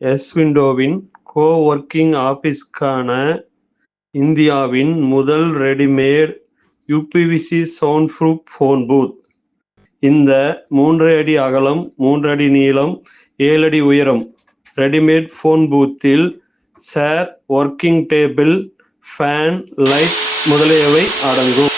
எஸ்-விண்டோவின் கோ-ஒர்க்கிங் ஆஃபீஸுக்கான இந்தியாவின் முதல் readymade யுபிவிசி sound proof phone booth. இந்த 3 அடி அகலம், 3 அடி நீளம், 7 அடி உயரம் ரெடிமேட் ஃபோன் பூத்தில் சேர், ஒர்க்கிங் டேபிள், ஃபேன், லைட் முதலியவை அடங்கும்.